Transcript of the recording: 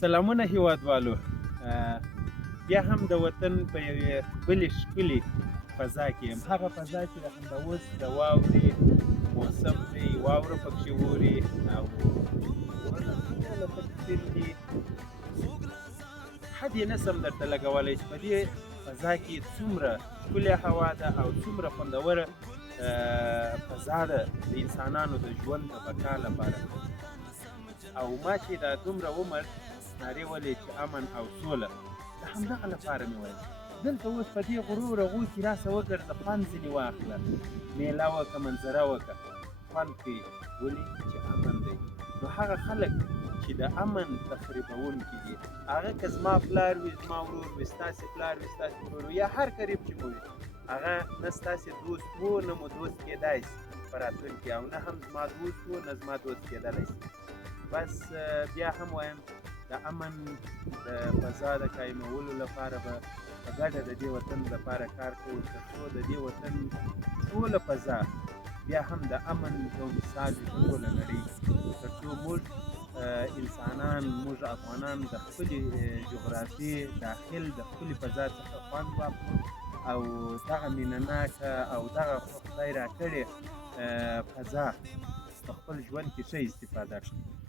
سلامونه هیوادوالو. بیا هم د وطن په یوې بلې ښکلې فضا کې یم، هغه فضا چې همدا اوس د واورې موسم دی، واوره پکښې اوري او غرونه ټوله پکې سپین دي. حد یې نسم درته لګولی چې په دې فضا کې څومره ښکلې هوا ده او څومره خوندوره فضا ده د انسانانو د ژوند د بقا لپاره. او ما چې دا دومره عمر نارې ولې چې امن او سوله، د همدغه لپاره مې ویل دلته اوس په دې غرو رغو کې راسه وګرځه، خوند ځینې واخله، میله وکړه، منظره وکړه، خوند کوي. ولې چې امن دی. نو هغه خلک چې د امن تخریبونکي دي، هغه که زما پلار وي، زما ورور وي، ستاسې پلار وي، ستاسې ورور وي، یا هر قریب چې مو وي، هغه نه ستاسې دوست و نه مو دوست کېدای شي په راتلونکي، او نه هم زما دوست و نه زما دوست کېدلی شي. بس بیا هم وایم د امن د فضا د قایمولو لپاره به په ګډه د دې وطن لپاره کار کوو، تر څو د دې وطن ټوله فضا بیا هم د امن یو مثال وي په ټوله نړۍ، تر څو موږ انسانان، موږ افغانان د خپلې جغرافیې داخل د خپلې فضا څخه خوند واخلو او دغه مینه ناکه او دغه خدای راکړې فضا په خپل ژوند کې ښه استفاده کړو.